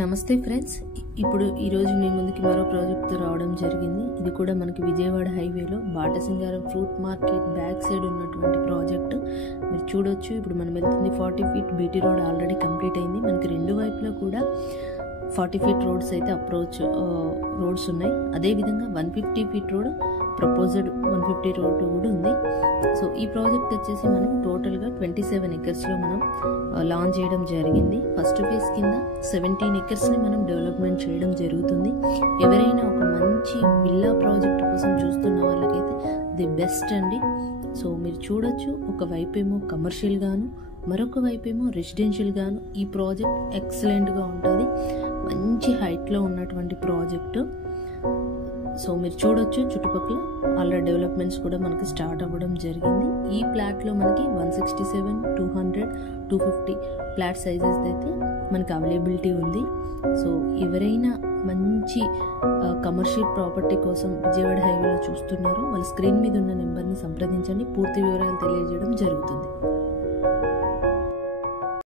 నమస్తే ఫ్రెండ్స్, ఇప్పుడు ఈరోజు మీ ముందుకి మరో ప్రాజెక్ట్తో రావడం జరిగింది. ఇది కూడా మనకి విజయవాడ హైవేలో Batasingaram fruit market back side ఉన్నటువంటి ప్రాజెక్ట్. మీరు చూడొచ్చు, ఇప్పుడు మనం వెళ్తుంది 40 feet BT road already complete అయింది. మనకి రెండు వైపులా కూడా 40 ఫీట్ రోడ్స్ అయితే అప్రోచ్ రోడ్స్ ఉన్నాయి. అదేవిధంగా 150 ఫీట్ రోడ్ ప్రపోజ్డ్ 150 రోడ్ కూడా ఉంది. సో ఈ ప్రాజెక్ట్ వచ్చేసి మనం టోటల్గా 27 ఎకర్స్లో మనం లాంచ్ చేయడం జరిగింది. ఫస్ట్ ఫేజ్ కింద 17 ఎకర్స్ని మనం డెవలప్మెంట్ చేయడం జరుగుతుంది. ఎవరైనా ఒక మంచి విల్లా ప్రాజెక్ట్ కోసం చూస్తున్న వాళ్ళకైతే ది బెస్ట్ అండి. సో మీరు చూడొచ్చు, ఒక వైపేమో కమర్షియల్ గాను, మరొక వైపేమో రెసిడెన్షియల్ గాను ఈ ప్రాజెక్ట్ ఎక్సలెంట్గా ఉంటుంది. మంచి హైట్లో ఉన్నటువంటి ప్రాజెక్టు. సో మీరు చూడొచ్చు, చుట్టుపక్కల ఆల్రెడీ డెవలప్మెంట్స్ కూడా మనకి స్టార్ట్ అవ్వడం జరిగింది. ఈ ప్లాట్లో మనకి 167, 200, 250 ప్లాట్ సైజెస్ అయితే మనకి అవైలబిలిటీ ఉంది. సో ఎవరైనా మంచి కమర్షియల్ ప్రాపర్టీ కోసం విజయవాడ హైవేలో చూస్తున్నారో వాళ్ళు స్క్రీన్ మీద ఉన్న నెంబర్ని సంప్రదించండి. పూర్తి వివరాలు తెలియజేయడం జరుగుతుంది.